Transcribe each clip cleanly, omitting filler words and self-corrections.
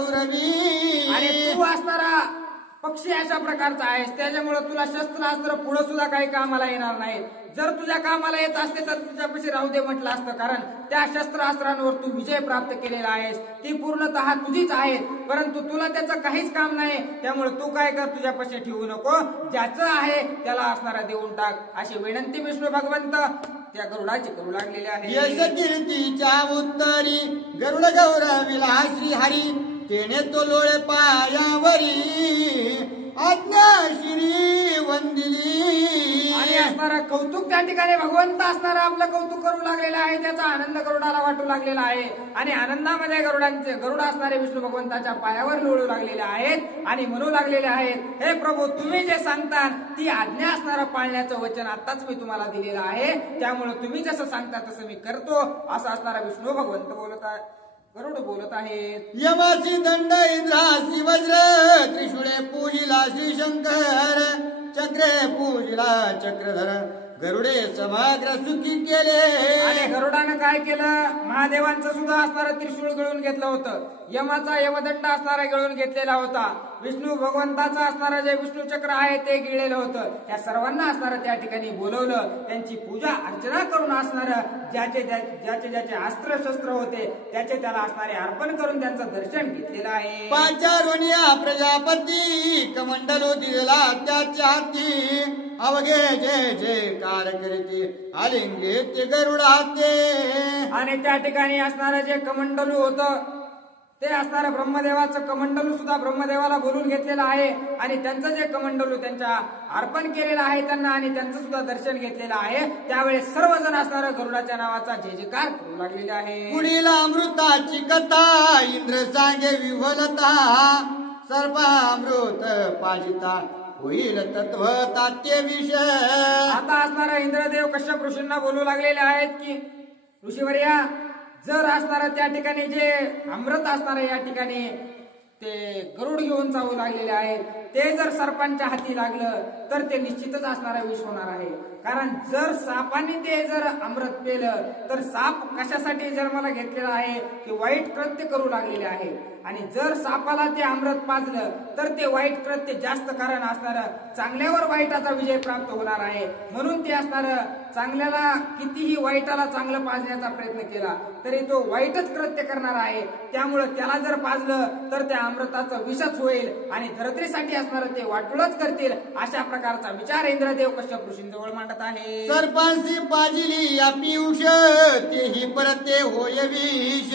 गौरवी आणि तू असणारा पक्षी अशा प्रकारचा आहेस, त्याच्यामुळे तुला शस्त्रास्त्र पुढे सुद्धा काही कामाला येणार नाही. जर तुझ्या कामाला येत असते तर तुझ्यापाशी राहू दे म्हटलं असतं, कारण त्या शस्त्रास्त्रांवर तू विजय प्राप्त केलेला आहेस, ती पूर्णतः तुझीच आहेत, परंतु तुला त्याचं काहीच काम नाही. त्यामुळे तू काय कर, तुझ्यापाशी ठेवू नको, ज्याचं आहे त्याला असणारा देऊन टाक, अशी विनंती विष्णू भगवंत त्या गरुडाची करू लागलेली आहे. यश कीर्तीच्या उत्तरी गरुड गौरविला श्री हरी, तेने तो लोळे पायावरी आज्ञा श्री वंदिली. आणि असणारा कौतुक त्या ठिकाणी भगवंत असणारा आपलं कौतुक करू लागलेला आहे, त्याचा आनंद गरुडाला वाटू लागलेला आहे. आणि आनंदामध्ये गरुड असणारे विष्णू भगवंताच्या पायावर लोळू लागलेले आहेत आणि म्हणू लागलेले आहेत, हे प्रभू तुम्ही जे सांगता ती आज्ञा असणारा पाळण्याचं वचन आताच मी तुम्हाला दिलेलं आहे, त्यामुळे तुम्ही जसं सांगता तसं मी करतो, असं असणारा विष्णू भगवंत बोलत आहे, गरुड बोलत आहेत. यमासी दंड इंद्रासी वज्र त्रिशूळे पूजिला श्री शंकर, चक्रे पूजिला चक्रधर, गरुडे समग्र सुखी केले. आणि गरुडानं काय केलं, महादेवांचं सुद्धा असणारं त्रिशूळ गळून घेतलं होतं, यमाचा यमदंड असणारा गळून घेतलेला होता, विष्णू भगवंताचं असणारं जे विष्णू चक्र आहे ते गिळलेलं होतं. या सर्वांना असणारं त्या ठिकाणी बोलवलं, त्यांची पूजा अर्चना करून असणारं ज्याचे ज्याचे अस्त्र शस्त्र होते त्याचे त्याला असणारे अर्पण करून त्यांचं दर्शन घेतलेलं आहे. पाचारोनिया प्रजापती कमंडलो दिला त्याच्या हाती, अवघे जय जयकार करते आलिंगे ते गरुडाते. आणि त्या ठिकाणी असणारं जे कमंडलू होतं ते असणारं ब्रह्मदेवाचं कमंडलू सुद्धा ब्रह्मदेवाला बोलून घेतलेलं आहे, आणि त्यांचं जे कमंडलू त्यांच्या अर्पण केलेलं आहे त्यांना, आणि त्यांचं सुद्धा दर्शन घेतलेलं आहे. त्यावेळेस सर्वजण असणारं गरुडाच्या नावाचा जय जयकार करू लागलेले आहे. पुढील अमृताची कथा इंद्र सांगे विवलता, सर्वामृत पाजिता होईल तत्व तात्य विषय. आता असणारा इंद्रदेव कश्यप ऋषींना बोलू लागलेले आहेत की ऋषीवर्या, जर असणारा त्या ठिकाणी जे अमृत असणारे या ठिकाणी ते गरुड घेऊन जाऊ लागलेले आहेत, ते जर सर्पांच्या हाती लागलं तर ते निश्चितच असणारा विष होणार आहे. कारण जर सापाने ते जर अमृत पेलं तर साप कशासाठी जन्माला घेतलेला आहे की वाईट कृत्य करू लागलेले आहे, आणि जर सापाला ते अमृत पाजलं तर ते वाईट कृत्य जास्त कारण असणारं चांगल्यावर वाईटाचा विजय प्राप्त होणार आहे. म्हणून ते असणारं चांगल्याला कितीही वाईटाला चांगलं पाजण्याचा प्रयत्न केला तरी तो वाईटच कृत्य करणार आहे. त्यामुळे त्याला जर पाजलं तर त्या अमृताचं विषच होईल आणि धरत्रीसाठी असणारं ते वाटोळच करतील. अशा प्रकारचा विचार इंद्रदेव कश्यप ऋषींजवळ मांडत आहे. सर्पांशी पाजिली या पियुष, तेही परते होय विष,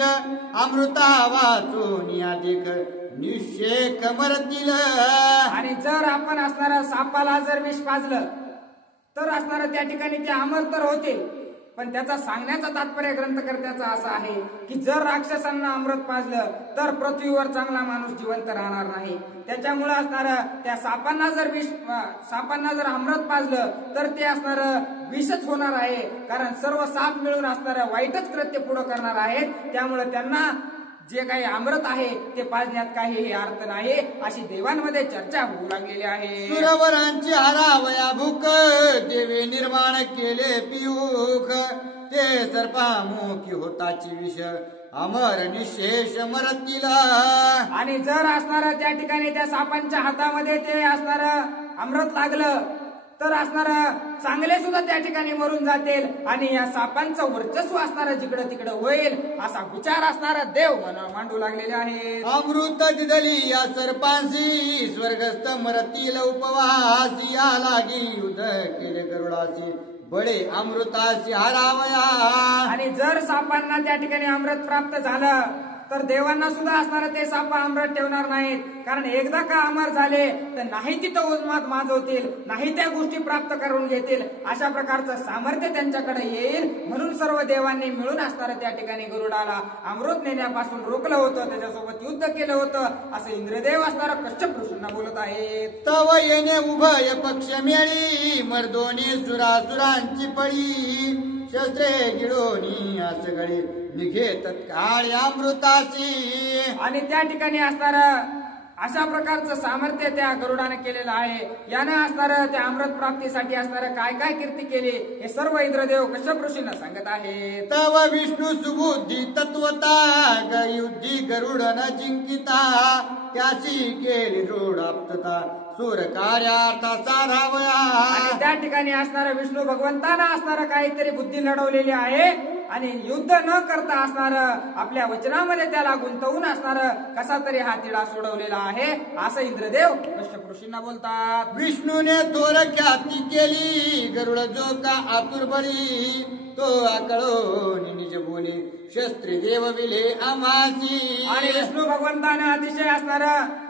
अमृता वाचून या देख निश्चय मरतील. आणि जर आपण असणारा सापाला जर विष पाजलं तर असणारं त्या ठिकाणी ते अमर तर होते, पण त्याचा सांगण्याचा तात्पर्य ग्रंथकर्त्याचा असा आहे की जर राक्षसांना अमृत पाजलं तर पृथ्वीवर चांगला माणूस जिवंत राहणार नाही. त्याच्यामुळे असणारं त्या सापांना जर अमृत पाजलं तर ते असणारं विषच होणार आहे, कारण सर्व साप मिळून असणारं वाईटच कृत्य पुढे करणार आहेत. त्यामुळे त्यांना जे काही अमृत आहे ते पाजण्यात काहीही अर्थ नाही, अशी देवांमध्ये चर्चा होऊ लागलेली आहे. सुरवरांची हरावया भूक, देवे निर्माण केले पियूख, ते सर्पामुखी होताची विष, अमर निशेष मरतील. आणि जर असणारं त्या ठिकाणी त्या सापांच्या हातामध्ये ते असणारं अमृत लागलं तर असणारं चांगले सुद्धा त्या ठिकाणी मरून जातील आणि या सापांचं वर्चस्व असणारं जिकडं तिकडं होईल, असा विचार असणारा देव मांडू लागलेले आहे. अमृत दिदली या सर्पांशी, स्वर्गस्थ मरतील उपवास, या लागी युद्ध केले गरुडाशी, बळे अमृताशी हरावया. आणि जर सापांना त्या ठिकाणी अमृत प्राप्त झालं तर देवांना सुद्धा असणारं ते साप अमृत ठेवणार नाहीत, कारण एकदा का अमर झाले तर नाही तिथं उन्माद माजवतील, नाही त्या गोष्टी प्राप्त करून घेतील. अशा प्रकारचं सामर्थ्य त्यांच्याकडे येईल. म्हणून सर्व देवांनी मिळून असणारं त्या ठिकाणी गरुडाला अमृत नेण्यापासून रोखलं होतं, त्याच्यासोबत युद्ध केलं होतं, असं इंद्रदेव असणारं कश्यप ऋषींना बोलत आहेत. तव येणे उभय पक्ष मेळी, मर्दोनी सुरासुरांची पळी, शस्त्रे गिळोनी असगळे निघे तत्काळ अमृताची. आणि त्या ठिकाणी असणारं अशा प्रकारचं सामर्थ्य त्या गरुडाने केलेलं आहे. यानं असणारं त्या अमृत प्राप्तीसाठी असणारं काय काय कीर्ती केली हे सर्व इंद्रदेव कश्यप ऋषींना सांगत आहेत. तव विष्णू सुबुद्धी तत्वता युद्धी गरुडन जिंकिता त्याची केली दृढ आप्तता सूर कार्यार्थ साधावया. आणि त्या ठिकाणी असणारं विष्णू भगवंतानं असणारं काहीतरी बुद्धी लढवलेली आहे आणि युद्ध न करता असणारं आपल्या वचनामध्ये त्याला गुंतवून असणारं कसा तरी हा तिढा सोडवलेला आहे असं इंद्रदेव कश्यप ऋषींना बोलतात. विष्णूने थोर ख्याती केली गरुड जो का आतुर बळी तो आकळो निज बोले शस्त्री देव विले आम्हासी. आणि विष्णू भगवंतानं अतिशय असणारं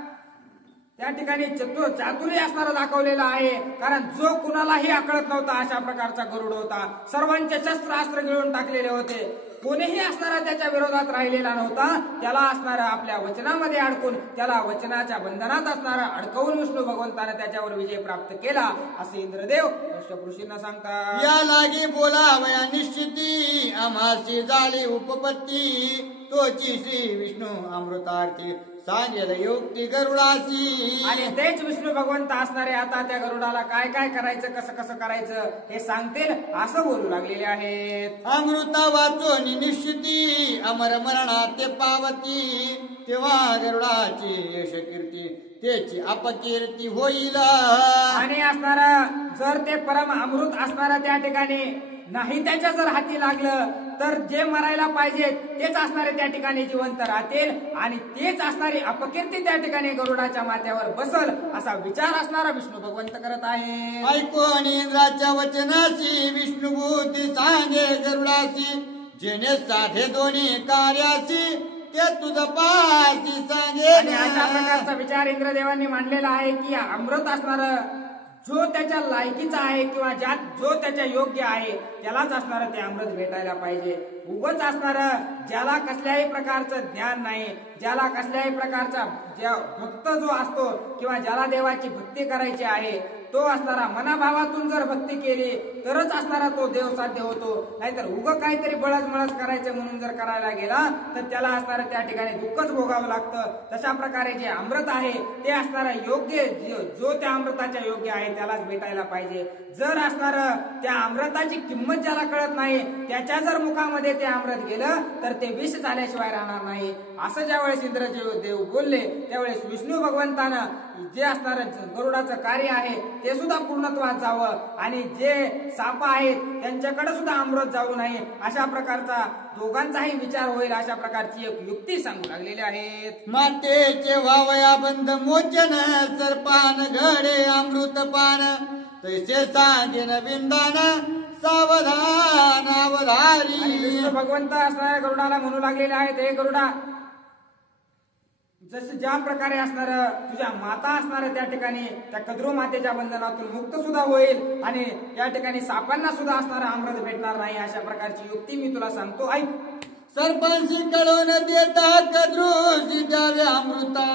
त्या ठिकाणी चातुर्य असणारा दाखवलेला आहे. कारण जो कुणालाही आकळत नव्हता अशा प्रकारचा गरुड होता. सर्वांचे शस्त्रास्त्र गिळून टाकलेले होते. कोणीही असणारा त्याच्या विरोधात राहिलेला नव्हता. त्याला असणारा आपल्या वचनामध्ये अडकून त्याला वचनाच्या बंधनात असणारा अडकवून विष्णू भगवंताने त्याच्यावर विजय प्राप्त केला असे इंद्रदेव कश्यप ऋषींना सांगतात. या लागे बोलावया निश्चिती आम्हासी झाली उपपत्ती तोची श्री विष्णू अमृतार्थी सांगेल युक्ती गरुडाची. आणि तेच विष्णू भगवंत असणारे आता त्या गरुडाला काय काय करायचं कसं कसं करायचं हे सांगतील असं बोलू लागलेले आहेत. अमृता वाचून निश्चिती अमर मरणा ते पावती तेव्हा गरुडाची यश कीर्ती त्याची अपकीर्ती होईल. आणि असणारा जर ते परम अमृत असणारा त्या ठिकाणी नाही त्याच्या जर हाती लागलं तर जे मरायला पाहिजे तेच असणारे त्या ठिकाणी जिवंत राहतील आणि तेच असणारी अपकीर्ती त्या ठिकाणी गरुडाच्या माथ्यावर बसल असा विचार असणारा विष्णू भगवंत करत आहे. ऐकून इंद्राच्या वचनाची विष्णू बुद्धी सांगे गरुडाची जेणे साधे दोन्ही कार्याची ते तुझ पासी सांगे. आणि अशा प्रकारचा विचार इंद्रदेवांनी मांडलेला आहे की अमृत असणार जो त्याच्या लायकीचा आहे किंवा जो त्याच्या योग्य आहे त्यालाच असणारं ते अमृत भेटायला पाहिजे. उगाच असणारं ज्याला कसल्याही प्रकारचं ज्ञान नाही, ज्याला कसल्याही प्रकारचा भक्त जो असतो किंवा ज्याला देवाची भक्ती करायची आहे तो असणारा मनाभावातून जर भक्ती केली तरच असणारा तो देव साध्य होतो. नाहीतर उगं काहीतरी बळच मळच करायचं म्हणून जर करायला गेला तर त्याला असणारं त्या ठिकाणी दुःखच भोगावं लागतं. तशा प्रकारे जे अमृत आहे ते असणारं योग्य जो त्या अमृताच्या योग्य आहे त्यालाच भेटायला पाहिजे. जर असणारं त्या अमृताची किंमत ज्याला कळत नाही त्याच्या जर मुखामध्ये ते अमृत गेलं तर ते विष झाल्याशिवाय राहणार नाही. असं ज्यावेळेस इंद्रदेव बोलले त्यावेळेस विष्णू भगवंतानं जे असणार गरुडाचं कार्य आहे ते सुद्धा पूर्णत्वात जावं आणि जे साप आहेत त्यांच्याकडे सुद्धा अमृत जाऊ नये अशा प्रकारचा दोघांचाही विचार होईल अशा प्रकारची एक युक्ती सांगू लागलेली आहेत. मातेचे वावया बंध मोचन सर्पान घडे अमृत पान तैसे सांगेन विंदान सावधान अवधारी. आणि विष्णू भगवंत असणाऱ्या गरुडाला म्हणू लागलेले आहेत, हे गरुडा जसं ज्या प्रकारे असणार तुझ्या माता असणार त्या ठिकाणी त्या कद्रू मातेच्या बंधनातून मुक्त सुद्धा होईल आणि त्या ठिकाणी सापांना सुद्धा असणार अमृत भेटणार नाही अशा प्रकारची युक्ती मी तुला सांगतो ऐक. सरपंची कळून देता कद्रूसी द्यावे अमृता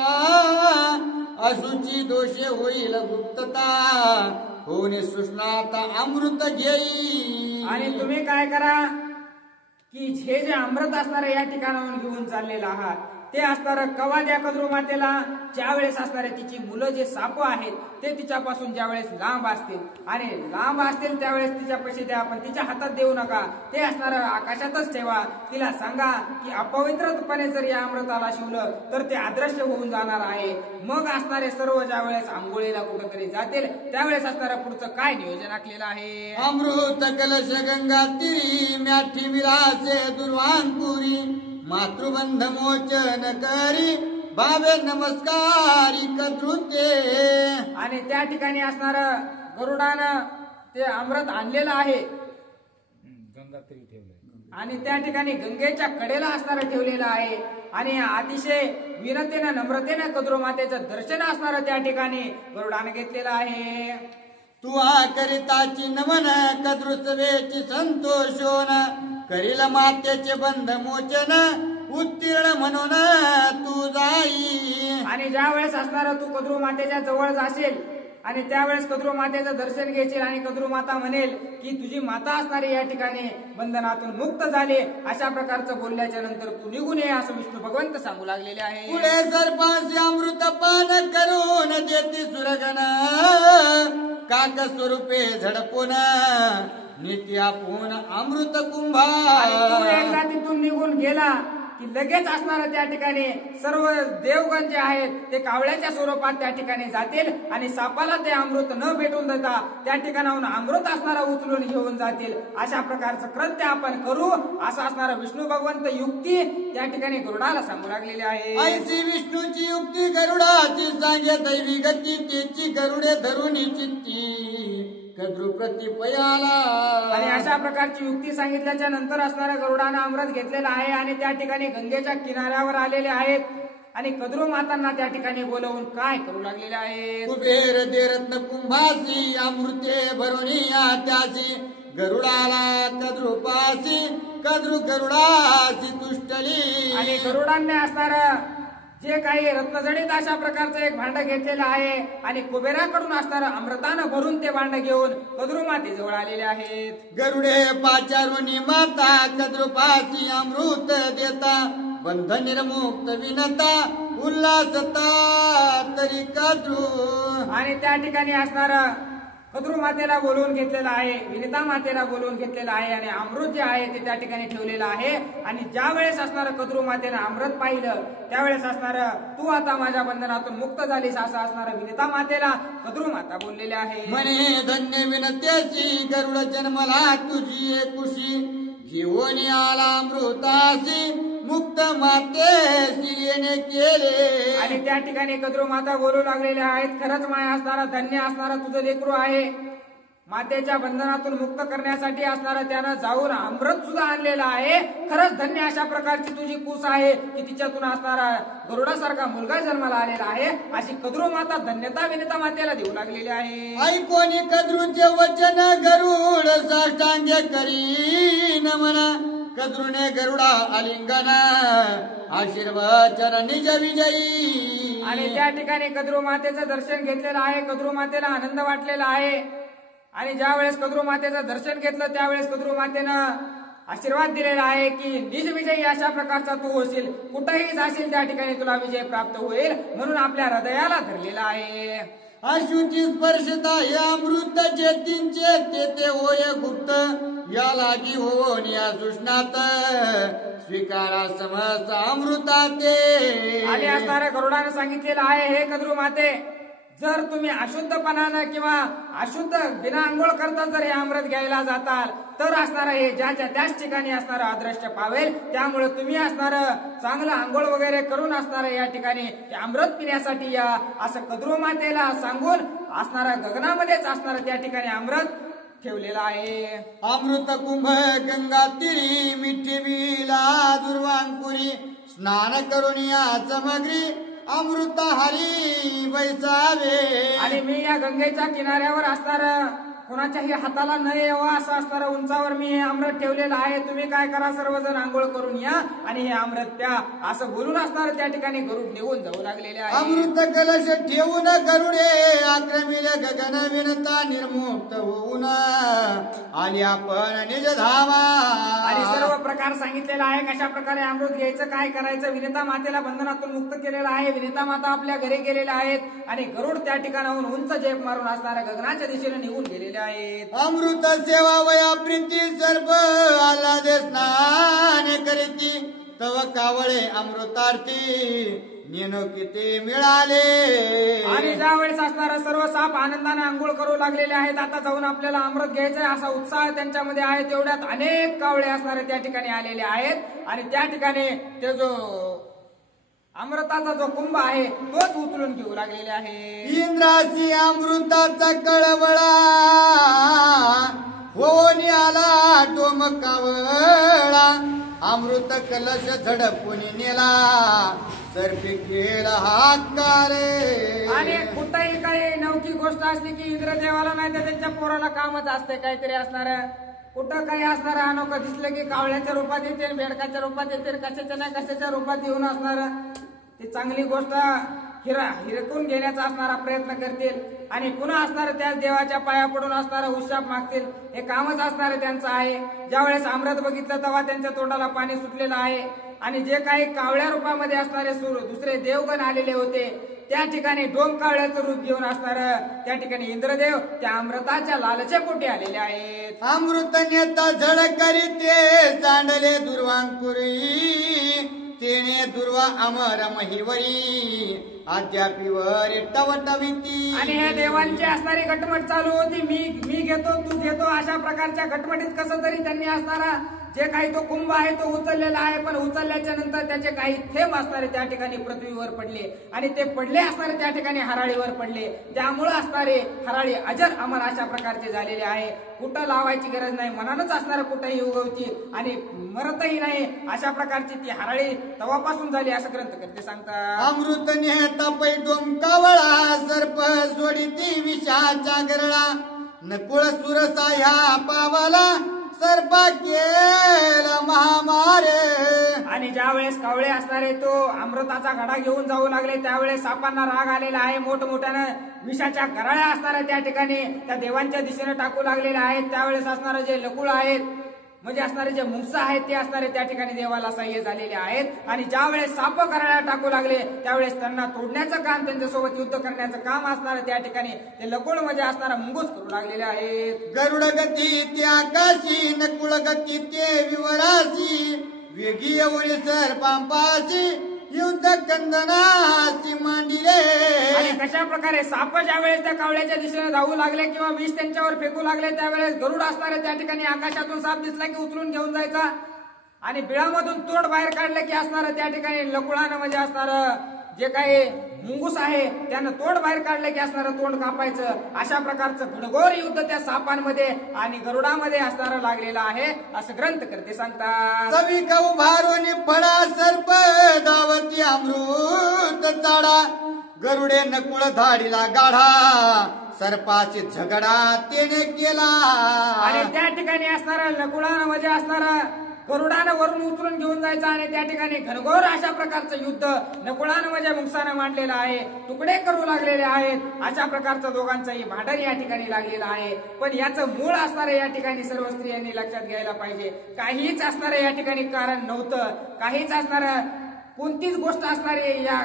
अशुची दोषे होईल गुप्तता होणे सुष्णाता अमृत घेई. आणि तुम्ही काय करा की हे जे अमृत असणार या ठिकाणाहून घेऊन चाललेलं आहात ते असणार कवा द्या कद्रू मातेला ज्या वेळेस असणारे तिची मुलं जे साप आहेत ते तिच्यापासून ज्या वेळेस लांब असतील आणि लांब असतील त्यावेळेस तिच्यापाशी द्या, पण तिच्या हातात देऊ नका. ते असणार आकाशातच ठेवा. तिला सांगा की अपवित्रपणे जर या अमृताला शिवलं तर ते अदृश्य होऊन जाणार आहे. मग असणारे सर्व ज्या वेळेस आंघोळीला कुठेतरी जातील त्यावेळेस असणाऱ्या पुढचं काय नियोजन आखलेलं आहे. अमृत कलश गंगा तिरी म्याठी विलासे दुर्वांकुरी मातृबंध मोचन करी भावे नमस्कारी कद्रुते. आणि त्या ठिकाणी असणार गरुडानं ते अमृत आणलेलं आहे आणि त्या ठिकाणी गंगेच्या कडेला असणार ठेवलेलं आहे आणि अतिशय विनतेनं नम्रतेनं कद्रू मातेचं दर्शन असणार त्या ठिकाणी गरुडानं घेतलेलं आहे. तू करिताची नमन कद्रुसवेची संतोषोन करील मातेचे बंध मोचन उत्तीर्ण म्हणून तू जाई. आणि ज्या वेळेस असणार तू कद्रू मातेच्या जवळ जाशील आणि त्यावेळेस कद्रू मातेचं दर्शन घेशील आणि कद्रू माता म्हणेल की तुझी माता असणारी या ठिकाणी बंधनातून मुक्त झाली अशा प्रकारचं बोलल्याच्या नंतर तू निघून ये असं विष्णू भगवंत सांगू लागलेले आहे. पुढे सर्पांशी अमृत पान करून देती सुरगण काक स्वरूपे झडपून नित्य आपण अमृत कुंभा तू एकदा तिथून निघून गेला की लगेच असणारा त्या ठिकाणी सर्व देवगण जे आहेत ते कावळ्याच्या स्वरूपात त्या ठिकाणी जातील आणि सापाला ते अमृत न भेटून देता त्या ठिकाणाहून अमृत असणारा उचलून घेऊन जातील. अशा प्रकारचं कृत्य आपण करू असं असणारा विष्णू भगवंत युक्ती त्या ठिकाणी गरुडाला सांगू लागलेली आहे. ऐसी विष्णूची युक्ती गरुडाची सांगे दैवी गती तेची गरुडे धरून चित्ती कद्रू प्रतिपयाला. आणि अशा प्रकारची युक्ती सांगितल्याच्या नंतर असणाऱ्या गरुडानं अमृत घेतलेलं आहे आणि त्या ठिकाणी गंगेच्या किनाऱ्यावर आलेले आहेत आणि कद्रू मातांना त्या ठिकाणी बोलवून काय करू लागलेले आहेत. कुबेर दे रत्न कुंभासी अमृते भरुनिया त्यासी गरुडाला कद्रुपासी कद्रू गरुडासी तुष्टली. आणि गरुडांनी असणार जे काही रत्नजडित अशा प्रकारचं एक भांड घेतलेलं आहे आणि कुबेराकडून असणारं अमृतानं भरून ते भांड घेऊन कद्रू मातेजवळ आलेले आहेत. गरुडे पाचारुनी माता कद्रुपासी अमृत देता बंध निर्मुक्त विनता उल्हासता तरी कद्रू. आणि त्या ठिकाणी असणार कद्रू मातेला बोलवून घेतलेलं आहे, विनिता मातेला बोलवून घेतलेलं आहे आणि अमृत जे आहे ते त्या ठिकाणी ठेवलेलं आहे. आणि ज्या वेळेस असणार कद्रू मातेनं अमृत पाहिलं त्यावेळेस असणार तू आता माझ्या बंधनातून मुक्त झालीस असं असणार विनिता मातेला कद्रू माता बोललेले आहे. म्हणे धन्य विनतेशी गरुड जन्मला तुझी कुशी घेऊन आला अमृतासी मुक्त मातेशी येणे केले. आणि त्या ठिकाणी कद्रू माता बोलू लागलेल्या आहेत, खरंच माया असणारा धन्य असणारा तुझं लेकरू आहे. मातेच्या बंधनातून मुक्त करण्यासाठी असणारा त्यानं जाऊन अमृत सुद्धा आणलेला आहे. खरंच धन्य अशा प्रकारची तुझी कूस आहे की तिच्यातून असणारा गरुडासारखा मुलगा जन्माला आलेला आहे. अशी कद्रू माता धन्यता विनिता मातेला देऊ लागलेली आहे. ऐकोनी कद्रूचे वचन गरुड साष्टांगे करी नमना कद्रूने गरुडा आलिंगन आशीर्वचन निज विजयी. आणि त्या ठिकाणी कद्रू मातेचं दर्शन घेतलेलं आहे. कद्रू मातेला आनंद वाटलेला आहे आणि ज्या वेळेस कद्रू मातेचं दर्शन घेतलं त्यावेळेस कद्रू मातेनं आशीर्वाद दिलेला आहे की निज विजयी अशा प्रकारचा तू होशील, कुठेही जाशील त्या ठिकाणी तुला विजय प्राप्त होईल म्हणून आपल्या हृदयाला धरलेला आहे. अशुची स्पर्शता हे अमृत जेतींचे ते होय गुप्त या लागी होऊन या सुष्णात स्वीकारा समस्त अमृताते. आणि असणाऱ्या गरुडानं सांगितलेलं आहे, हे कद्रू माते जर तुम्ही अशुद्धपणानं किंवा अशुद्ध बिना आंघोळ करता जर हे अमृत घ्यायला जाताल तर असणारं हे ज्याच्या त्याच ठिकाणी असणारं अदृश्य पावेल. त्यामुळे तुम्ही असणारं चांगलं आंघोळ वगैरे करून असणारं या ठिकाणी अमृत पिण्यासाठी या असं कद्रू मातेला सांगून असणारं गगनामध्येच असणारं त्या ठिकाणी अमृत ठेवलेला आहे. अमृत कुंभ गंगा तिरी मिठीविला दुर्वांकुरी स्नान करून या सामग्री अमृत हरी वैसावे. आणि मी या गंगेच्या किनाऱ्यावर असणार कोणाच्याही हाताला न यावं असं असणार उंचावर मी हे अमृत ठेवलेलं आहे. तुम्ही काय करा, सर्वजण आंघोळ करून या आणि हे अमृत प्या असं बोलून असणार त्या ठिकाणी गरुड निघून जाऊ लागलेले आहे. अमृत कलश ठेवून गरुडे आक्रमिले गगन विनता निर्मुक्त होऊन आली आपण निज धामा. आणि सर्व प्रकार सांगितलेला आहे कशा प्रकारे अमृत घ्यायचं, काय करायचं. विनिता मातेला बंधनातून मुक्त केलेलं आहे. विनिता माता आपल्या घरी गेलेल्या आहेत आणि गरुड त्या ठिकाणाहून उंच झेप मारून असणाऱ्या गगनाच्या दिशेने निघून गेलेले आहेत. अमृत सेवा वया प्रीती सर्व आल्हादे स्नान करीती तव कावळे अमृतार्थी नेनो किती मिळाले. आणि ज्या वेळेस असणारा सर्व साप आनंदाने आंघोळ करू लागलेले आहेत. आता जाऊन आपल्याला अमृत घ्यायचंय असा उत्साह त्यांच्यामध्ये आहे. तेवढ्यात अनेक कावळे असणारे त्या ठिकाणी आलेले आहेत आणि त्या ठिकाणी ते जो अमृताचा जो कुंभ आहे तोच उचलून घेऊ लागलेले आहे. इंद्राची अमृताचा कळवळा होऊन आला टोमकावळा अमृत कलश झडपून नेला सर्पी केला हाकारे. आणि कुठेही काही नवकी गोष्ट असली की इंद्रदेवाला नाही तर त्यांच्या पोराला कामच असते काहीतरी असणार. कुठं काही असणार अनोखं दिसलं की कावळ्याच्या रूपात येते, बेडकाच्या रूपात येते, कशाच्या नाही कशाच्या रूपात येऊन असणार ती चांगली गोष्ट हिरकून घेण्याचा असणारा प्रयत्न करतील आणि पुन्हा असणार त्या देवाच्या पाया पडून असणारा उशाप मागतील. हे कामच असणार त्यांचं आहे. ज्यावेळेस अमृत बघितलं तेव्हा त्यांच्या तोंडाला पाणी सुटलेलं आहे आणि जे काही कावळ्या रूपामध्ये असणारे दुसरे देवगण आलेले होते त्या ठिकाणी डोमकावळ्याचं रूप घेऊन असणार त्या ठिकाणी इंद्रदेव त्या अमृताच्या लालचे पोटी आलेले आहेत. अमृत नेता झड करीते सांडले दुर्वांकुरी तेने दुर्वा अमर महिवरी अद्यापीवर टवटविती. आणि हे देवांची असणारी घटमट चालू होती. मी घेतो तू घेतो अशा प्रकारच्या घटमटीत कसं तरी त्यांनी असणारा जे काही तो कुंभ आहे तो उचललेला आहे, पण उचलल्याच्या नंतर त्याचे काही थेंब असणारे त्या ठिकाणी पृथ्वीवर पडले आणि ते पडले असणारे त्या ठिकाणी हराळीवर पडले. त्यामुळे असणारे हराळी अजर अमर अशा प्रकारचे झालेले आहे. कुठं लावायची गरज नाही, मनानच असणारं कुठंही उगवती आणि मरतही नाही अशा प्रकारची ती हराळी तवापासून झाली असं ग्रंथकर्ते सांगतात. अमृत नेता पै डोमकावळा सर्प सोडिती विषाचा गरळा नकुळ सुरसा ह्या पावाला सर्पा केला महामारे. आणि ज्या वेळेस कावळे असणारे तो अमृताचा घडा घेऊन जाऊ लागले त्यावेळेस सापांना राग आलेला आहे. मोठमोठ्यानं विषाच्या गराळ्या असणाऱ्या त्या ठिकाणी त्या देवांच्या दिशेने टाकू लागलेल्या आहेत. त्यावेळेस असणारे जे लकुळ आहेत म्हणजे असणारे जे मुंगसा आहेत ते असणारे त्या ठिकाणी देवाला सहाय्य झालेले आहेत. आणि ज्या वेळेस साप गराळ्या टाकू लागले त्यावेळेस त्यांना तोडण्याचं काम त्यांच्यासोबत युद्ध करण्याचं काम असणारं त्या ठिकाणी ते लकुळ म्हणजे असणारा मुंगूस करू लागलेले आहेत. गरुड गती ते आकाशी नकुळ गती ते विवरासी वेगी येऊन सर्पांपाशी युद्ध कंदनाशी मांडिले. आणि कशा प्रकारे साप ज्या वेळेस त्या कावळ्याच्या दिशेने धावू लागले किंवा विष त्यांच्यावर फेकू लागले त्यावेळेस गरुड असणारे त्या ठिकाणी आकाशातून साप दिसला की उचलून घेऊन जायचा आणि बिळामधून तोड बाहेर काढलं की असणारं त्या ठिकाणी लकुळानं म्हणजे असणारं जे काही मुंगूस आहे त्यानं तोंड बाहेर काढलं की असणारं तोंड कापायचं. अशा प्रकारचं घनघोर युद्ध त्या सापांमध्ये आणि गरुडामध्ये असणारं लागलेलं आहे असं ग्रंथकर्ते सांगतात. सवी कऊ भारोनी फळा सर्प दावती अमृत चाडा गरुडे नकुळ धाडीला गाढा सर्पाशी झगडा तेने केला. आणि त्या ठिकाणी असणारा नकुळानं म्हणजे असणारा गरुडानं वरून उचलून घेऊन जायचं आणि त्या ठिकाणी घनघोर अशा प्रकारचं युद्ध नकुळानं म्हणजे मुंगसानं मांडलेलं आहे. तुकडे करू लागलेले आहेत. अशा प्रकारचं दोघांचंही भांडण या ठिकाणी लागलेलं आहे. पण याचं मूळ असणारे या ठिकाणी सर्व स्त्रियांनी लक्षात घ्यायला पाहिजे. काहीच असणारे या ठिकाणी कारण नव्हतं. काहीच असणारं कोणतीच गोष्ट असणारी या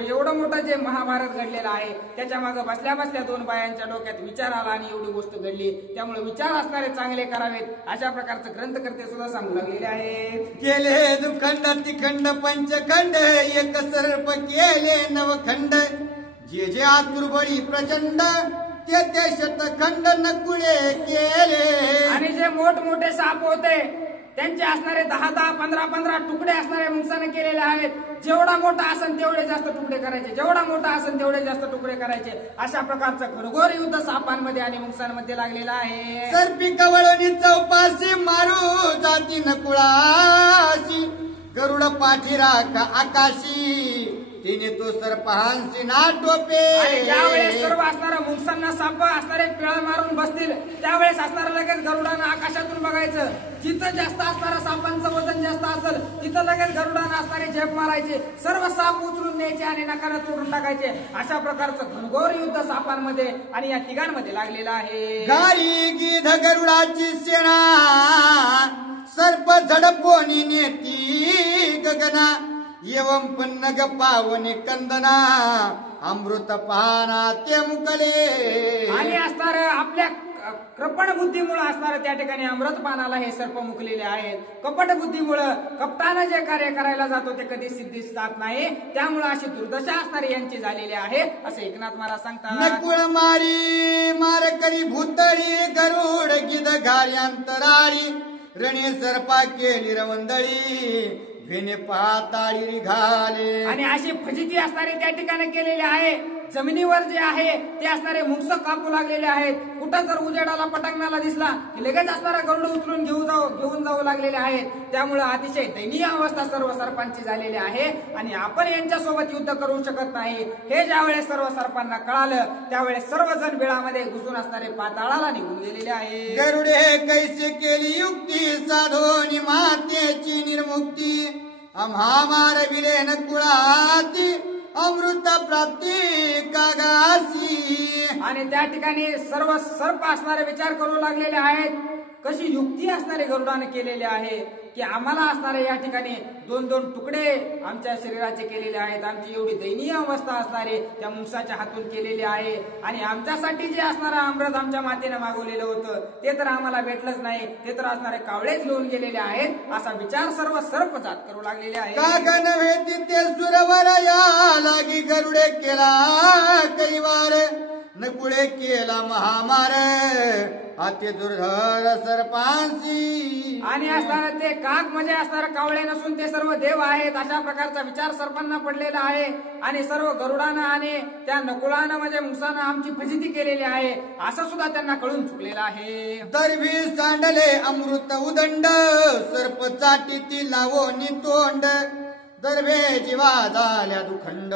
एवढं मोठं जे महाभारत घडलेलं आहे त्याच्या मागे बसल्या बसल्या दोन बायांच्या डोक्यात विचार आला आणि एवढी गोष्ट घडली. त्यामुळे विचार असणारे चांगले करावेत अशा प्रकारचं ग्रंथकर्ते सुद्धा सांगू लागलेले आहेत. केले दुखंड तिखंड पंचखंड एक सर्प केले नवखंड जे जे आतुरबळी प्रचंड ते शतखंड नकुळे केले. आणि जे मोठमोठे साप होते त्यांचे असणारे 10-10, 15-15 तुकडे असणारे मुंगसाने केलेले आहेत. जेवढा मोठा असेल तेवढे जास्त तुकडे करायचे, जेवढा मोठा असेल तेवढे जास्त तुकडे करायचे. अशा प्रकारचं घनघोर युद्ध सापांमध्ये आणि मुंगसांमध्ये लागलेलं आहे. सर्पी कवळणी चौपाशी मारू जाती नकुळाशी गरुड पाठी राख आकाशी तिने तो सर्पहांसी ना टोपे. ज्यावेळेस सर्व असणारा मुंगसांना साप असणारे पिळा मारून बसतील त्यावेळेस असणारं लगेच गरुडानं आकाशातून बघायचं. जिथं जास्त असणारा सापांचं वजन जास्त असेल तिथं लगेच गरुडानं असणारे झेप मारायचे. सर्व साप उचलून न्यायचे आणि नकानं तोडून टाकायचे. अशा प्रकारचं घनघोर युद्ध सापांमध्ये आणि या तिघांमध्ये लागलेलं आहे. गारी गिध गरुडाची सेना सर्प झडपोनी नेती गगना एवं पन्नग पावनी कंदना अमृत पाना ते मुकले. आणि असणार आपल्या कृपण बुद्धीमुळे असणार त्या ठिकाणी अमृत पानाला हे सर्प मुकलेले आहेत. कपट बुद्धीमुळे कपटानं जे कार्य करायला जातो ते कधी सिद्धीस जात नाही. त्यामुळे अशी दुर्दशा असणारी यांची झालेली आहे असे एकनाथ महाराज सांगतात. नकुळ मारी मार करी भूतळी गरुड गिद घार्यांतराळी रणे सर्पा केली रवंदळी वेने पाताळी घाले. आणि अशी फजिती असणारी त्या ठिकाणी केलेली आहे. जमिनीवर जे आहे ते असणारे मुंगसं कापू लागलेले आहेत. कुठं जर उजेडाला पटांगणाला दिसला की लगेच असणारा गरुड उचलून घेऊन जाऊ लागलेले आहेत. त्यामुळे अतिशय दयनीय अवस्था सर्व सर्पांची झालेली आहे आणि आपण यांच्यासोबत युद्ध करू शकत नाही हे ज्यावेळेस सर्व सर्पांना कळालं त्यावेळेस सर्वजण बिळामध्ये घुसून असणारे पाताळाला निघून गेलेले आहे. गरुडे कैसे केली युक्ती साधोनी मातेची निर्मुक्ती आम्हा मारविले नकुळाती अमृत प्राप्ती कागासी. आणि त्या ठिकाणी सर्व सर्प असणारे विचार करू लागलेले आहेत कशी युक्ती असणारे गरुडाने केलेली आहे की आम्हाला असणारे या ठिकाणी दोन दोन तुकडे आमच्या शरीराचे केलेले आहेत. आमची एवढी दयनीय अवस्था असणारे त्या मुंगसाच्या हातून केलेली आहे आणि आमच्यासाठी जे असणारं अमृत आमच्या मातेनं मागवलेलं होतं ते तर आम्हाला भेटलंच नाही, ते तर असणारे कावळेच घेऊन गेलेले आहेत असा विचार सर्व सर्पजात करू लागलेले आहे. का नव्हे तिथे सुरवर या लागी गरुडे केला कैवार नकुळे केला महामार अति दुर्धर सर्पांसी. आणि असणारे ते काक म्हणजे असणारे कावळे नसून ते सर्व देव आहेत अशा प्रकारचा विचार सर्पांना पडलेला आहे आणि सर्व गरुडानं आणि त्या नकुळानं म्हणजे मुसानं आमची फजिती केलेली आहे असं सुद्धा त्यांना कळून चुकलेलं आहे. दरवी सांडले अमृत उदंड सर्प चाटीती लावो नितोंड दरवे जीवा झाल्या दुखंड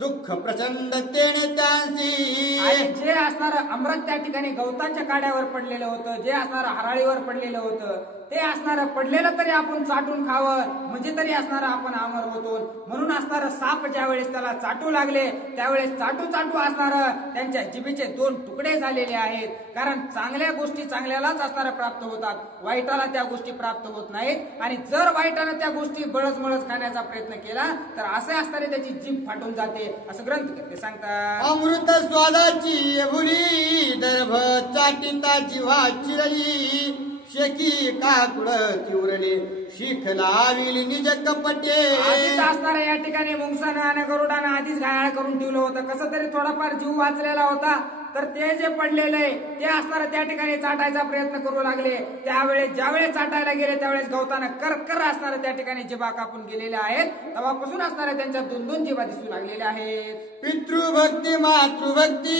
दुःख प्रचंड तेने त्यांसी. आणि जे असणारं अमृत त्या ठिकाणी गवताच्या काड्यावर पडलेलं होतं, जे असणारं हराळीवर पडलेलं होतं ते असणारं पडलेलं तरी आपण चाटून खावं म्हणजे तरी असणारं आपण अमर होतो. म्हणून असणारं साप ज्या वेळेस त्याला चाटू लागले त्यावेळेस चाटू चाटू असणारं त्यांच्या जिभेचे दोन तुकडे झालेले आहेत. कारण चांगल्या गोष्टी चांगल्यालाच असणाऱ्या प्राप्त होतात, वाईटाला त्या गोष्टी प्राप्त होत नाहीत. आणि जर वाईटानं त्या गोष्टी बळच खाण्याचा प्रयत्न केला तर असे असणारे त्याची जीभ फाटून जाते असं ग्रंथकर्ते सांगतात. अमृत स्वादाची भुली दर्भ चाटिता जीवा चिरली शेकी काकुड तिवरली शिख लाविली निज कपटे. आधीच असणाऱ्या या ठिकाणी मुंगसानं आणि गरुडानं आधीच घायाळ करून ठेवलं होतं. कसं तरी थोडाफार जीव वाचलेला होता तर ते जे पडलेले ते असणारं त्या ठिकाणी चाटायचा प्रयत्न करू लागले. त्यावेळेस ज्यावेळेस चाटायला गेले त्यावेळेस गवतानं कर असणारं त्या ठिकाणी जिभा कापून गेलेल्या आहेत. तेव्हापासून असणाऱ्या त्यांच्या दोन दोन जिभा दिसू लागलेल्या आहेत. पितृभक्ती मातृभक्ती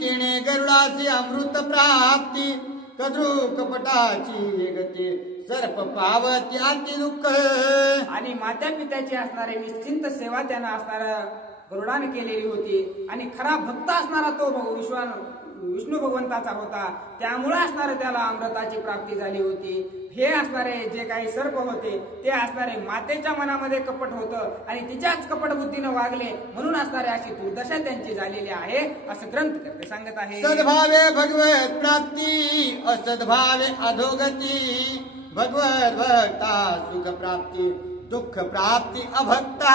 तिने गरुडाची अमृत प्राप्ती कद्रू कपटाची गती सर्प पावती अति दुःख. आणि मात्या पित्याची असणारे निश्चिंत सेवा त्यांना असणाऱ्या गरुडाने केलेली होती आणि खरा भक्त असणारा तो विष्णू भगवंताचा होता. त्यामुळे असणारे त्याला अमृताची प्राप्ती झाली होती. हे असणारे जे काही सर्प होते ते असणारे मातेच्या मनामध्ये कपट होतं आणि तिच्याच कपट बुद्धीनं वागले म्हणून असणारे अशी दुर्दशा त्यांची झालेली आहे असं ग्रंथकर्ते सांगत आहे. सद्भावे भगवत प्राप्ती असद्भावे अधोगती भगवत भक्ता सुख प्राप्ती दुःख प्राप्ती अभक्ता.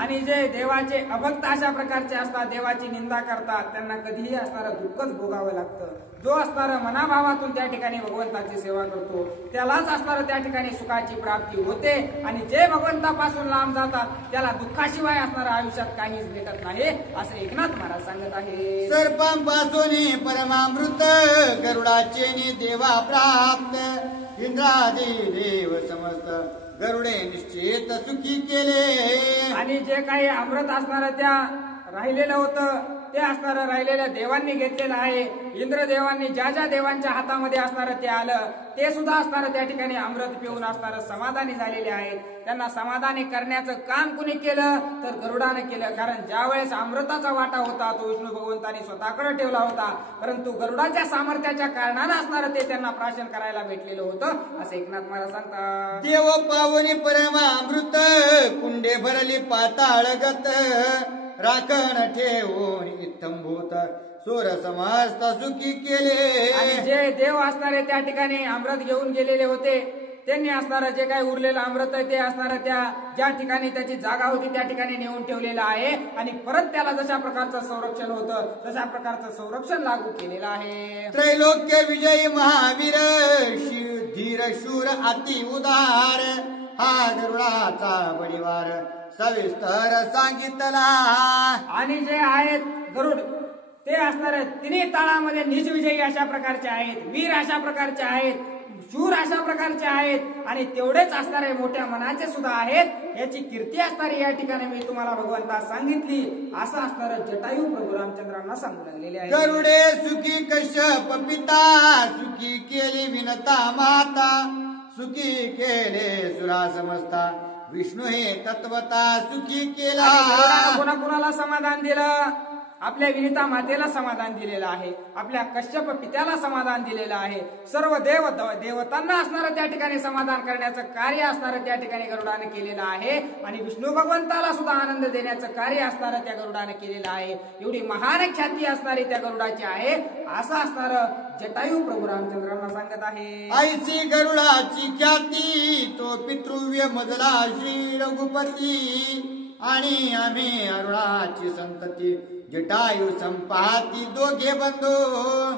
आणि जे देवाचे अभक्त अशा प्रकारचे असतात देवाची निंदा करतात त्यांना कधीही असणारं दुःखच भोगावं लागतं. जो असणारं मनाभावातून त्या ठिकाणी भगवंताची सेवा करतो त्यालाच असणारं त्या ठिकाणी सुखाची प्राप्ती होते आणि जे भगवंतापासून लांब जातात त्याला दुःखाशिवाय असणारं आयुष्यात काहीच भेटत नाही असं एकनाथ महाराज सांगत आहे. सर्पांपासून परमामृत गरुडाचे देवा प्राप्त इंद्रादी देव समस्त गरुडे निश्चित सुखी केले. आणि जे काही अमृत असणारं त्या राहिलेलं होतं ते असणारं राहिलेल्या देवांनी घेतलेलं आहे. इंद्रदेवांनी ज्या ज्या देवांच्या हातामध्ये असणारं ते आलं ते सुद्धा असणारं त्या ठिकाणी अमृत पिऊन असणारं समाधानी झालेले आहेत. त्यांना समाधानी करण्याचं काम कुणी केलं तर गरुडाने केलं. कारण ज्या वेळेस अमृताचा वाटा होता तो विष्णू भगवंतानी स्वतःकडे ठेवला होता परंतु गरुडाच्या सामर्थ्याच्या कारणानं असणारं ते त्यांना प्राशन करायला भेटलेलं होतं असं एकनाथ महाराज सांगतात. देव पावनी परमामृत कुंडे भरली पाताळगत राखण ठेवून इत्थंभूत सूर समस्त सुखी केले. आणि जे देव असणारे त्या ठिकाणी अमृत घेऊन गेलेले होते त्यांनी असणारं जे काही उरलेलं अमृत आहे ते असणारं त्या ज्या ठिकाणी त्याची जागा होती त्या ठिकाणी नेऊन ठेवलेलं आहे आणि परत त्याला जशा प्रकारचं संरक्षण होतं तशा प्रकारचं संरक्षण लागू केलेलं आहे. त्रैलोक्य विजयी महावीर धीर शूर अति उदार हा गरुडाचा बळीवार सविस्तर सांगितला. आणि जे आहेत गरुड ते असणारे तिन्ही ताळामध्ये निजविजयी अशा प्रकारचे आहेत, वीर अशा प्रकारचे आहेत, शूर अशा प्रकारचे आहेत आणि तेवढेच असणारे मोठ्या मनाचे सुद्धा आहेत. याची कीर्ती असणारी या ठिकाणी मी तुम्हाला भगवंता सांगितली असं असणारं जटायू प्रभू रामचंद्रांना सांगू लागलेले आहे. गरुडे सुखी कश्यप पिता सुखी केली विनता माता सुखी केले सुरा समजता विष्णू हे तत्वता सुखी केला. कुणाला समाधान दिलं आपल्या विनिता मातेला समाधान दिलेलं आहे, आपल्या कश्यप पित्याला समाधान दिलेलं आहे, सर्व देवतांना असणारं त्या ठिकाणी समाधान करण्याचं कार्य असणारं त्या ठिकाणी गरुडाने केलेलं आहे आणि विष्णू भगवंताला सुद्धा आनंद देण्याचं कार्य असणारं त्या गरुडाने केलेलं आहे. एवढी महान ख्याती असणारी त्या गरुडाची आहे असं असणारं जटायू प्रभू रामचंद्रांना सांगत आहे. ऐसी गरुडाची ख्याती तो पितृव्य मजला श्री रघुपती आणि आम्ही अरुणाची संतती जटायू संपाती दोघे बंधू.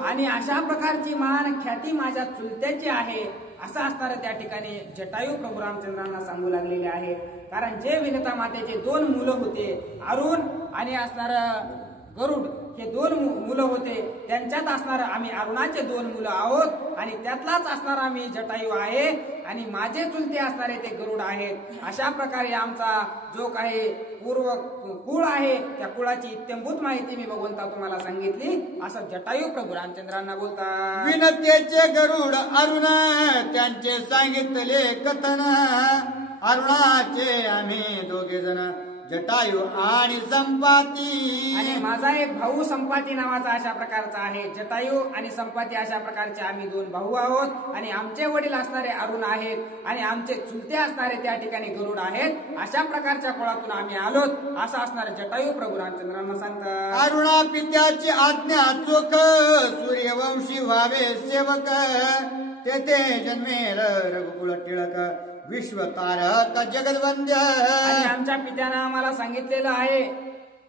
आणि अशा प्रकारची महान ख्याती माझ्या चुलत्याची आहे असं असणारं त्या ठिकाणी जटायू प्रभू रामचंद्रांना सांगू लागलेले आहे. कारण जे विनता मातेचे 2 मुलं होते, अरुण आणि असणारं गरुड, हे 2 मुलं होते, त्यांच्यात असणार आम्ही अरुणाचे 2 मुलं आहोत आणि त्यातलाच असणार आम्ही जटायू आहे आणि माझे चुलते असणारे ते गरुड आहेत. अशा प्रकारे आमचा जो काही पूर्व कुळ आहे त्या कुळाची इत्यंभूत माहिती मी भगवंता तुम्हाला सांगितली असं जटायू प्रभू रामचंद्रांना बोलतात. विनतेचे गरुड अरुण त्यांचे सांगितले कथन, अरुणाचे आम्ही दोघे जण जटायू आणि संपाती. आणि माझा एक भाऊ संपाती नावाचा अशा प्रकारचा आहे. जटायू आणि संपाती अशा प्रकारचे आम्ही 2 भाऊ आहोत आणि आमचे वडील असणारे अरुण आहेत आणि आमचे चुलते असणारे त्या ठिकाणी गरुड आहेत. अशा प्रकारच्या कुळातून आम्ही आलोत असं असणारे जटायू प्रभू रामचंद्रांना सांगतात. अरुणा पित्याची आज्ञा चोख सूर्यवंशी व्हावे सेवक, तेथे जन्मेल रघुकुळ टिळक विश्वतारक जगदवंद्य. आणि आमच्या पित्यानं आम्हाला सांगितलेलं आहे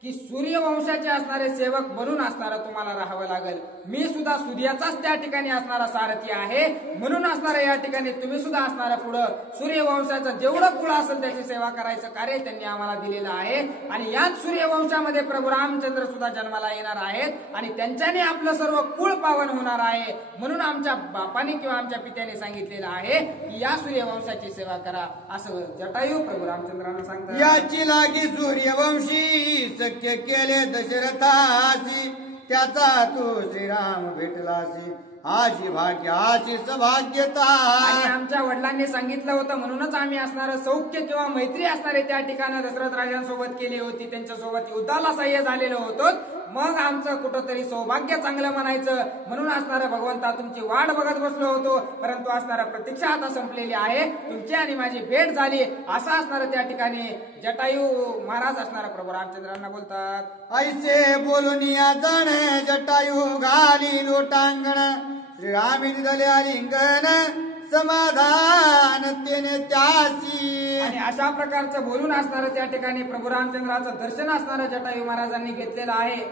की सूर्यवंशाचे असणारे सेवक बनून असणारा तुम्हाला राहावं लागेल. मी सुद्धा सूर्याचाच त्या ठिकाणी असणारा सारथी आहे, म्हणून असणारा या ठिकाणी तुम्ही सुद्धा असणारा पुढं सूर्यवंशाचं जेवढं कुळ असेल त्याची सेवा करायचं कार्य त्यांनी आम्हाला दिलेलं आहे. आणि याच सूर्यवंशामध्ये प्रभू रामचंद्र सुद्धा जन्माला येणार आहेत आणि त्यांच्याने आपलं सर्व कुळ पावन होणार आहे. म्हणून आमच्या बापाने किंवा आमच्या पित्याने सांगितलेलं आहे की या सूर्यवंशाची सेवा करा असं जटायू प्रभू रामचंद्रांना सांगतात. याची लागी सूर्यवंशी शक्य केले दशरथासी, त्याचा तू श्रीराम भेटलासी आजी भाग्याची सौभाग्यता. आणि आमच्या वडिलांनी सांगितलं होतं म्हणूनच आम्ही असणारं सौख्य किंवा मैत्री असणारे त्या ठिकाणी दशरथ राजांसोबत केली होती, त्यांच्यासोबत युद्धाला सहाय्य झालेलो होतो. मग आमचं कुठंतरी सौभाग्य चांगलं म्हणायचं म्हणून असणारं भगवंता तुमची वाट बघत बसलो होतो, परंतु असणारं प्रतीक्षा आता संपलेली आहे, तुमची आणि माझी भेट झाली असं असणारं त्या ठिकाणी जटायू महाराज असणारा प्रभू रामचंद्रांना बोलतात. ऐसे बोलून या जण जटायू घाली लोटांगण, श्रीरामी दिले आलिंगन समाधान तेने त्यासी. आणि अशा प्रकारचं बोलून असणारं त्या ठिकाणी प्रभू रामचंद्राचं दर्शन असणारं जटायू महाराजांनी घेतलेलं आहे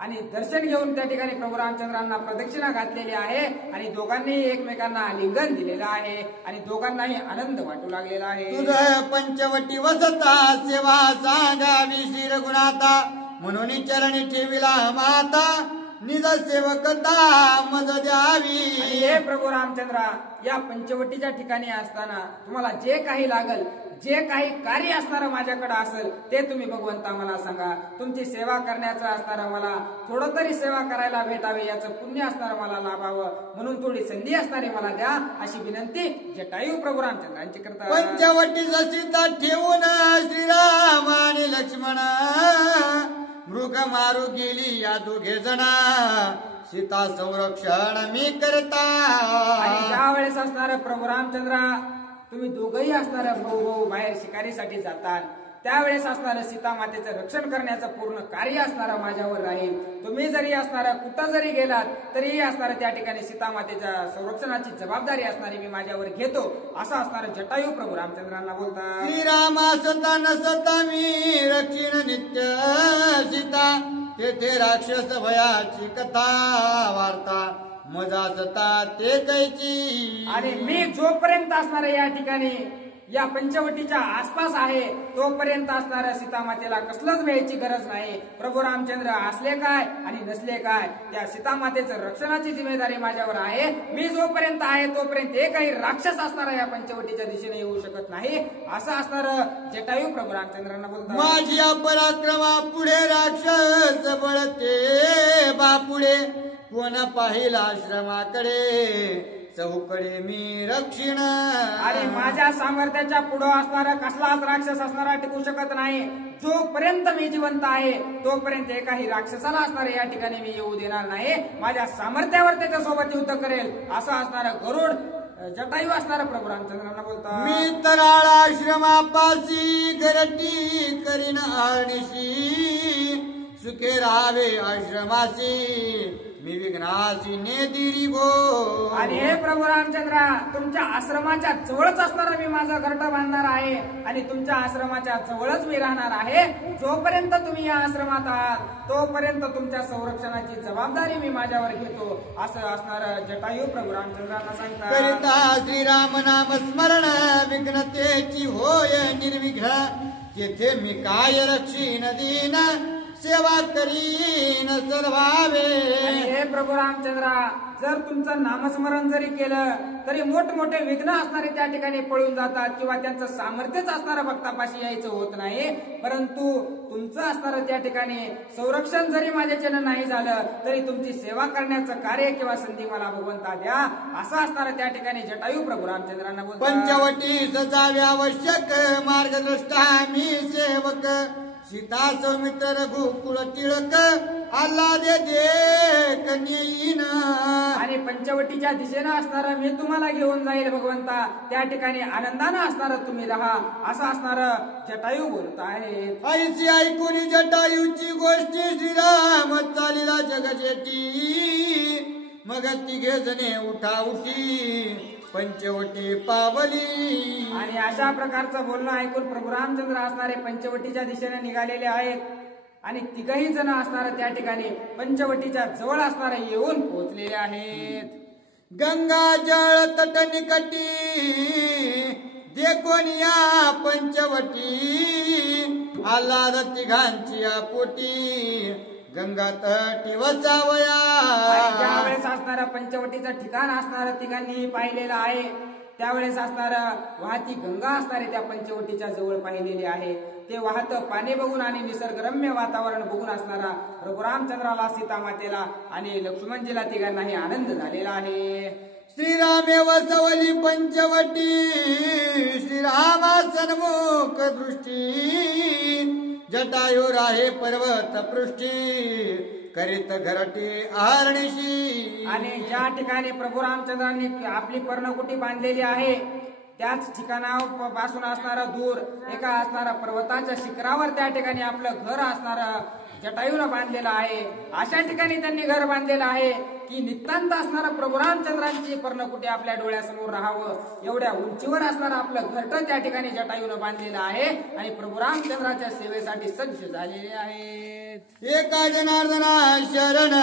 आणि दर्शन घेऊन त्या ठिकाणी प्रभू रामचंद्रांना प्रदक्षिणा घातलेली आहे आणि दोघांनी एकमेकांना आलिंगन दिलेलं आहे आणि दोघांनाही आनंद वाटू लागलेला आहे. तुझ पंचवटी वसता सेवा सांगावी श्री रघुनाथा, म्हणून चरणी ठेविला माता निज सेवकता मज द्यावी. हे प्रभू रामचंद्रा, या पंचवटीच्या ठिकाणी असताना तुम्हाला जे काही लागल, जे काही कार्य असणारं माझ्याकडे असेल ते तुम्ही भगवंता मला सांगा. तुमची सेवा करण्याचं असणारं मला थोडं तरी सेवा करायला भेटावे, याचं पुण्य असणारं मला लाभावं म्हणून थोडी संधी असणारी मला द्या अशी विनंती जटायू प्रभू रामचंद्रांची करतात. पंचवटीचा सीता ठेवून श्रीराम आणि लक्ष्मण मृग मारू गेली या दोघे जणा, सीता संरक्षण मी करता. आणि त्यावेळेस असणारं प्रभू रामचंद्रा तुम्ही दोघंही असणारं भाऊ भाऊ बाहेर शिकारीसाठी जातात, त्यावेळेस असणारं सीता मातेचं रक्षण करण्याचं पूर्ण कार्य असणारं माझ्यावर राहील. तुम्ही जरी असणारं कुठं जरी गेलात तरीही असणारं त्या ठिकाणी सीता मातेच्या संरक्षणाची जबाबदारी असणारी मी माझ्यावर घेतो असं असणारं जटायू प्रभू रामचंद्रांना बोलतात. श्रीरामा सता नसता मी रक्षिण नित्य सीता, तेथे राक्षस भयाची कथा वार्ता मजा सता ते कैची. आणि मी जोपर्यंत असणार या ठिकाणी या पंचवटीच्या आसपास आहे तोपर्यंत असणाऱ्या सीतामातेला कसलंच भ्यायची गरज नाही. प्रभू रामचंद्र असले काय आणि नसले काय त्या सीतामातेचं रक्षणाची जिम्मेदारी माझ्यावर आहे. मी जोपर्यंत आहे तोपर्यंत एकही राक्षस असणारा या पंचवटीच्या दिशेने येऊ शकत नाही असं असणार जटायू प्रभू रामचंद्रांना बोलतात. माझी पराक्रमा पुढे राक्षस बळते बापुढे, कोण पाहिला आश्रमाकडे चौकडे मी रक्षिण आणि माझ्या सामर्थ्याच्या पुढं असणारा कसलाच राक्षस असणारा टिकू शकत नाही. जोपर्यंत मी जिवंत आहे तोपर्यंत एकाही राक्षसाला असणारे या ठिकाणी मी येऊ देणार नाही. माझ्या सामर्थ्यावर त्याच्या सोबत युद्ध करेल असं असणारं गरुड जटायू असणारं प्रभू रामचंद्रांना बोलतात. मी तराळ आश्रमापासी गरटी करीन आळणीशी सुखे राहावे आश्रमासी मी विघ्नासी नेदिरी गो. आणि हे प्रभू रामचंद्रा तुमच्या आश्रमाच्या जवळच असणारा मी माझा घरटा बांधणार आहे आणि तुमच्या आश्रमाच्या जवळच मी राहणार आहे. जोपर्यंत तुम्ही या आश्रमात आहात तोपर्यंत तुमच्या संरक्षणाची जबाबदारी मी माझ्यावर घेतो असं असणार जटायू प्रभू रामचंद्रांना सांगतात. करिता श्रीराम नाम स्मरण विघ्नतेची होय निर्विघ्न तेथे मी काय रक्षीन दीन सेवा करीन सर्वावे. हे प्रभू रामचंद्रा जर तुमचं नामस्मरण जरी केलं तरी मोठमोठे विघ्न असणारे त्या ठिकाणी पळून जातात किंवा त्यांचं सामर्थ्यच असणारं भक्तापाशी यायचं होत नाही. परंतु तुमचं असणारं त्या ठिकाणी संरक्षण जरी माझ्याच्यानं नाही झालं तरी तुमची सेवा करण्याचं कार्य किंवा संधी मला भगवंता द्या असं असणारं त्या ठिकाणी जटायू प्रभू रामचंद्रांना बोलतात. पंचवटी सजावे आवश्यक मार्गद्रष्टा मी सेवक सीता सौमित्र रघुकुळ टिळक आल्हादे देख नेईन. आणि पंचवटीच्या दिशेनं असणारं मी तुम्हाला घेऊन जाईल भगवंता. त्या ठिकाणी आनंदानं असणारं तुम्ही राहा असं असणारं जटायू बोलत आहेत. ऐशी ऐकून जटायूची गोष्टी श्रीराम चालिला जगजेटी मग तिघे जणे उठा उठी पंचवटी पावली. आणि अशा प्रकारचं बोलणं ऐकून प्रभू रामचंद्र असणारे पंचवटीच्या दिशेने निघालेले आहेत आणि तिघही जण असणारे त्या ठिकाणी पंचवटीच्या जवळ असणारे येऊन पोहोचलेले आहेत. गंगा जळ तट निकटी देखोन या पंचवटी आल्हाद तिघांची पोटी गंगा तटी वसावया. ज्यावेळेस असणारं पंचवटीचं ठिकाण असणारं तिघांनी पाहिलेलं आहे त्यावेळेस असणारं वाहती गंगा असणारे त्या पंचवटीच्या जवळ पाहिलेली आहे. ते वाहत पाणी बघून आणि निसर्गरम्य वातावरण बघून असणारा प्रभू रामचंद्राला सीतामातेला आणि लक्ष्मणजीला तिघांनाही आनंद झालेला आहे. श्रीरामे वसवली पंचवटी श्रीरामा सन्मुख दृष्टी जटायू राहे पर्वत पृष्ठी करीत घरटी आहरणीशी. आणि ज्या ठिकाणी प्रभू रामचंद्रांनी आपली पर्णकुटी बांधलेली आहे त्याच ठिकाणापासून असणारा दूर एका असणारा पर्वताच्या शिखरावर त्या ठिकाणी आपलं घर असणारं जटायूनं बांधलेलं आहे. अशा ठिकाणी त्यांनी घर बांधलेलं आहे की नितांत असणारा प्रभू रामचंद्रांची पर्णकुटी आपल्या डोळ्यासमोर राहावं एवढ्या उंचीवर असणारं आपलं घरटं त्या ठिकाणी जटायूनं बांधलेलं आहे आणि प्रभू रामचंद्राच्या सेवेसाठी सज्ज झालेले आहेत. एका जनार्दना शरण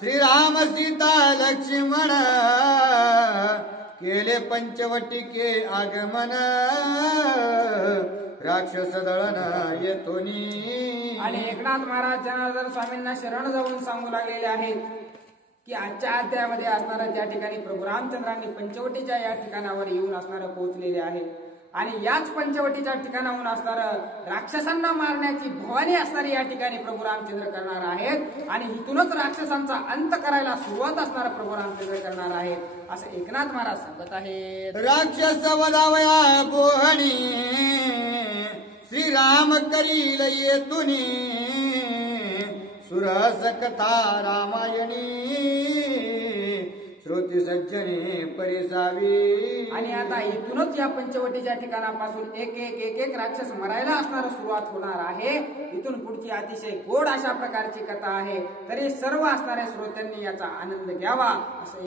श्रीराम सीता लक्ष्मण केले पंचवटीके आगमन राक्षस दळण येतोनी. आणि एकनाथ महाराज जनार्दन स्वामींना शरण जाऊन सांगू लागलेले आहेत की आजच्या अध्यायामध्ये असणाऱ्या त्या ठिकाणी प्रभू रामचंद्रांनी पंचवटीच्या या ठिकाणावर येऊन असणारं पोहोचलेले आहे आणि याच पंचवटीच्या ठिकाणाहून असणारं राक्षसांना मारण्याची भवानी असणारी या ठिकाणी प्रभू रामचंद्र करणार आहेत आणि इथूनच राक्षसांचा अंत करायला सुरुवात असणारा प्रभू रामचंद्र करणार आहेत असं एकनाथ महाराज सांगत आहेत. राक्षस वदावया बोहणी श्रीराम करील येतुनी सुरस कथा रामायणी श्रोती सज्जने परिसावी. आणि आता इथूनच या पंचवटीच्या ठिकाणापासून एक एक राक्षस मरायला असणार सुरुवात होणार आहे. इथून पुढची अतिशय गोड अशा प्रकारची कथा आहे. तरी सर्व असणाऱ्या श्रोत्यांनी याचा आनंद घ्यावा असं